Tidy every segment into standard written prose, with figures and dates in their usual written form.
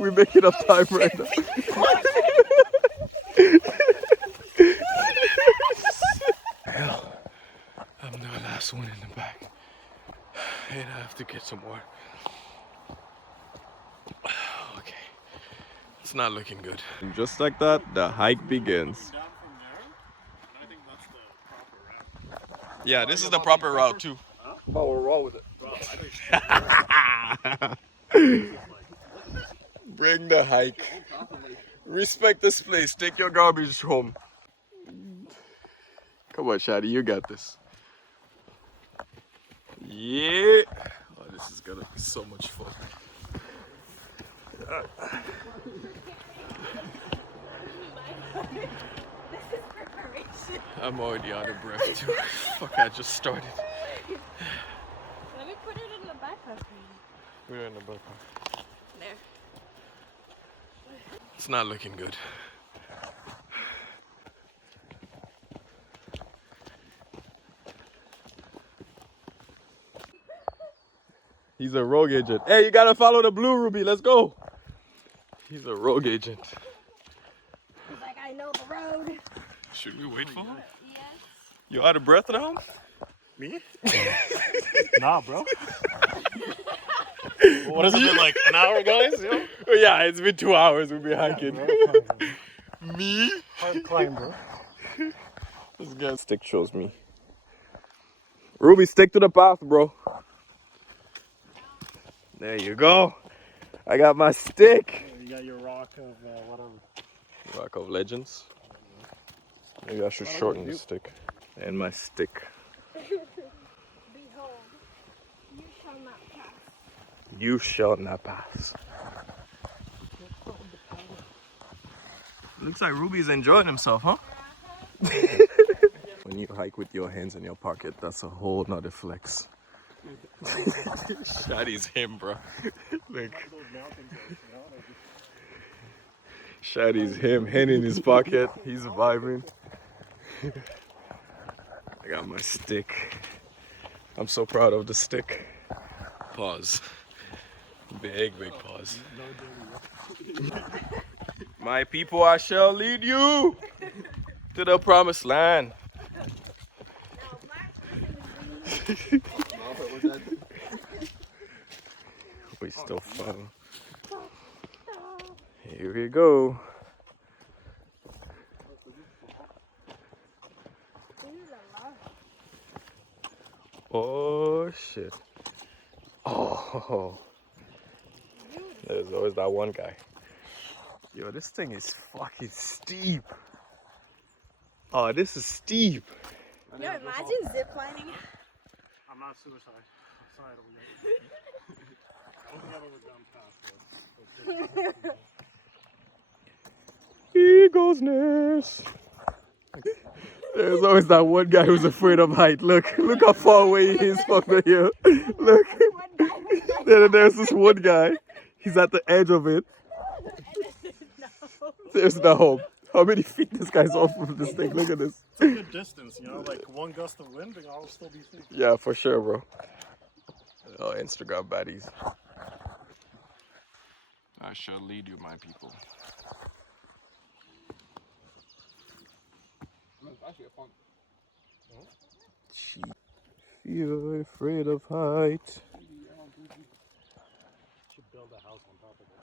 We're making up time right now. Hell, I'm the last one in the back. And I have to get some more. Okay. It's not looking good. And just like that, the hike begins. Yeah, this is the proper route too. Oh, we're wrong with it. Bring the hike. Respect this place. Take your garbage home. Come on, Shadi, you got this. Yeah. Oh, this is gonna be so much fun. I'm already out of breath too. Fuck, I just started. Let me put it in the backpack for you. We're in the backpack. There. It's not looking good. He's a rogue agent. Hey, you gotta follow the blue, Ruby. Let's go. He's a rogue agent. He's like, I know the road. Should we wait for him? Yes. You out of breath now? Me? Nah, bro. What has it been, like an hour, guys? Yo? Oh, yeah, it's been 2 hours. We'll be hiking. Me? Hard climb, bro. This guy stick shows me. Ruby, stick to the path, bro. There you go. I got my stick. You got your rock of whatever. Rock of Legends. Maybe I should shorten the stick. And my stick. Behold, you shall not pass. You shall not pass. Looks like Ruby's enjoying himself, huh? When you hike with your hands in your pocket, that's a whole nother flex. Shadi's him, bro. Look. Shadi's him, hand in his pocket. He's vibing. I got my stick. I'm so proud of the stick. Pause. Big pause. My people, I shall lead you to the promised land. We still follow. Here we go. Oh shit. Oh. There's always that one guy. Yo, this thing is fucking steep. Oh, this is steep. Yo, imagine ziplining. I'm not suicidal yet. I don't think I've ever gone past this. Eagle's nest. There's always that one guy who's afraid of height. Look how far away he is from the hill. Look. There's this one guy. He's at the edge of it. There's no hope. How many feet this guy's off from this thing? Look at this. It's a good distance, you know, like one gust of wind and I'll still be safe. Yeah, for sure, bro. Oh, Instagram baddies. I shall lead you, my people. You're afraid of height. Should build a house on top of it.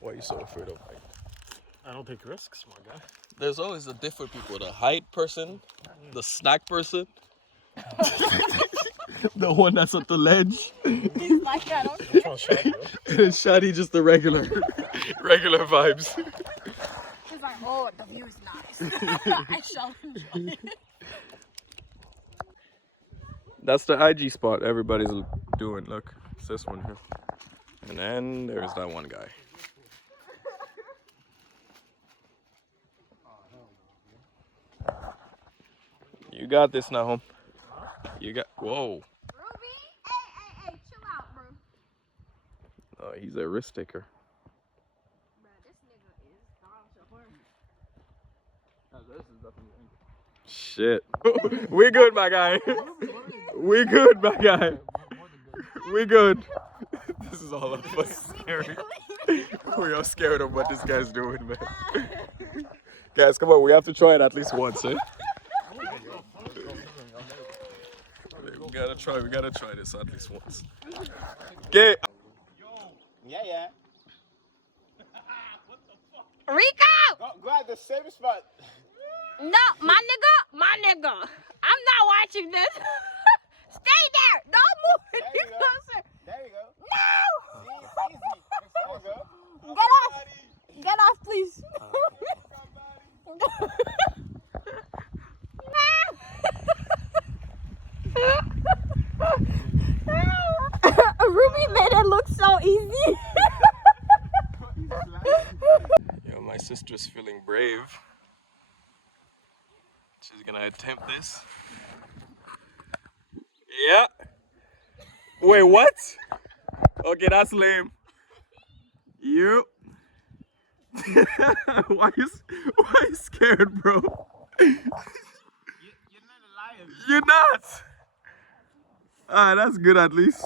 Why are you so afraid of height? I don't take risks, my guy. There's always the different people. The height person, the snack person, the one that's at the ledge. He's like, I don't care. And Shadi just the regular vibes. He's like, oh, the view is nice. I shall enjoy it. That's the IG spot everybody's doing. Look, it's this one here. And then there's that one guy. You got this now, home. You got, whoa. Ruby, hey, chill out, bro. Oh, he's a risk taker. Bro, this nigga is down to her. Shit. We good, my guy. We good, my guy. We good. This is all of us scary. We are scared of what this guy's doing, man. Guys, come on, we have to try it at least once, eh? We gotta try this at least once. Okay. Yeah. Rico! Go at the same spot. No, my nigga. I'm not watching this. Stay there. Don't move any There you go. closer. There you go. No! Easy. There you go. Get off. Get off, please. Ruby made it look so easy. Yo, my sister's feeling brave. She's gonna attempt this. Yeah. Wait, what? Okay, that's lame. You. Why you scared, bro? You're not a lion. You're not. Ah, that's good at least.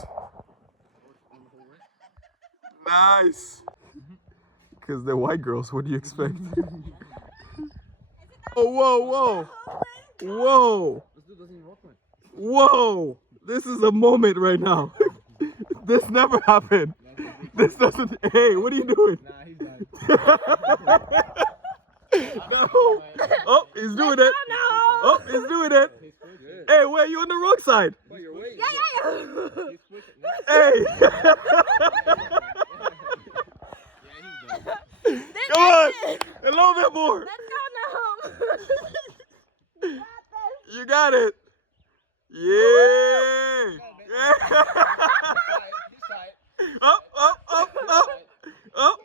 Nice. Because they're white girls, what do you expect? Oh, whoa. Whoa. This is a moment right now. This never happened. This doesn't. Hey, what are you doing? Nah, he's done. No. Oh, he's doing it. Oh, he's doing it. Hey, wait, you on the wrong side. Hey. Come on. A little bit more. Let's go now. You got it. Yeah. Up.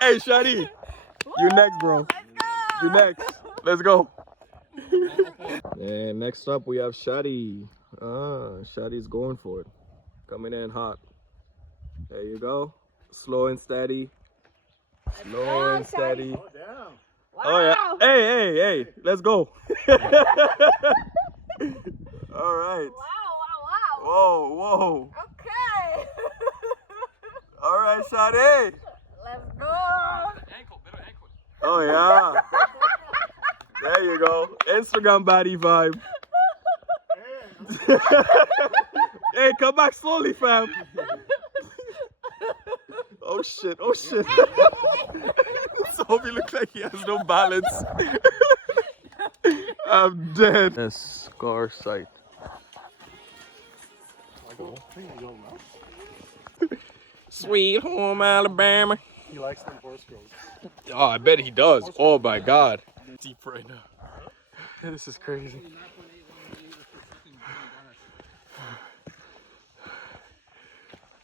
Hey, Shadi. You next, bro. You next. Let's go. And next up, we have Shadi. Shadi's going for it. Coming in hot. There you go. Slow and steady. Slow and steady. Oh, damn. Oh yeah. Hey. Let's go. All right. Wow. Whoa. Okay. All right, Shadi. Let's go. Oh yeah. There you go. Instagram body vibe. Hey, come back slowly, fam. Oh shit. Sophie looks like he has no balance. I'm dead. That's scar sight. Sweet home Alabama. He likes them horse girls. Oh, I bet he does. Oh my god. Deep right now. This is crazy.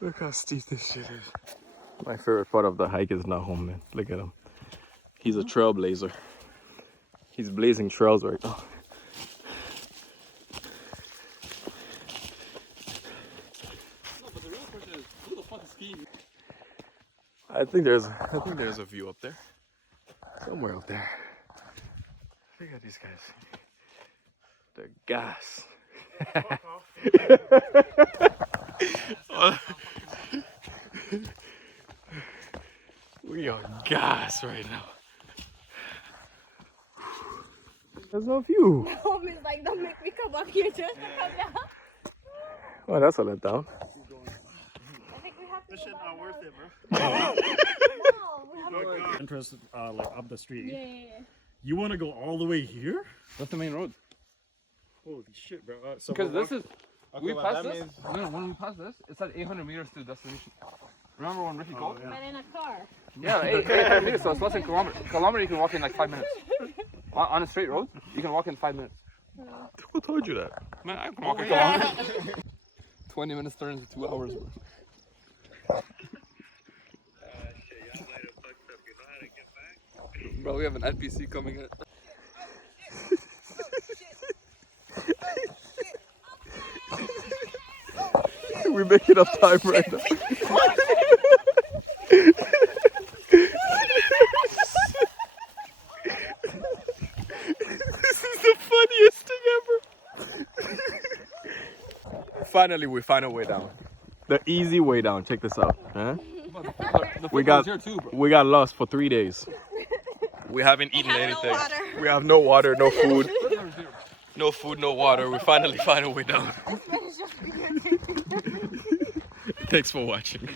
Look how steep this shit is. My favorite part of the hike is Nahum, man. Look at him. He's a trailblazer. He's blazing trails right now. No, but the real question is, who the fuck is skiing? I think there's a view up there. Somewhere up there. Look at these guys. The gas. We are gas right now. There's no view. Home is like, don't make me come up here just to come down. Well, that's a letdown. I think we have to This go shit back not worth down. it, bro. No, we have to. Entrance like up the street. Yeah. You want to go all the way here? That's the main road. Holy shit, bro. So Because we're this is, Okay, we well, passed that this. means- No, when we passed this, it's at 800 meters to destination. Remember when Ricky called? yeah. But in a car. Yeah, 800 meters, so it's less than a kilometer. Kilometer you can walk in like 5 minutes. On a straight road, you can walk in 5 minutes. Who told you that? Man, I can walk in kilometer. 20 minutes turns into 2 hours, bro. Bro, we have an NPC coming in. We making up time right now. This is the funniest thing ever. Finally, we find a way down. The easy way down. Check this out. Huh? The We foot got here too, bro. we got lost for 3 days. We haven't eaten have no anything. water. We have no water, no food. No food, no water. We finally find a way down. Thanks for watching.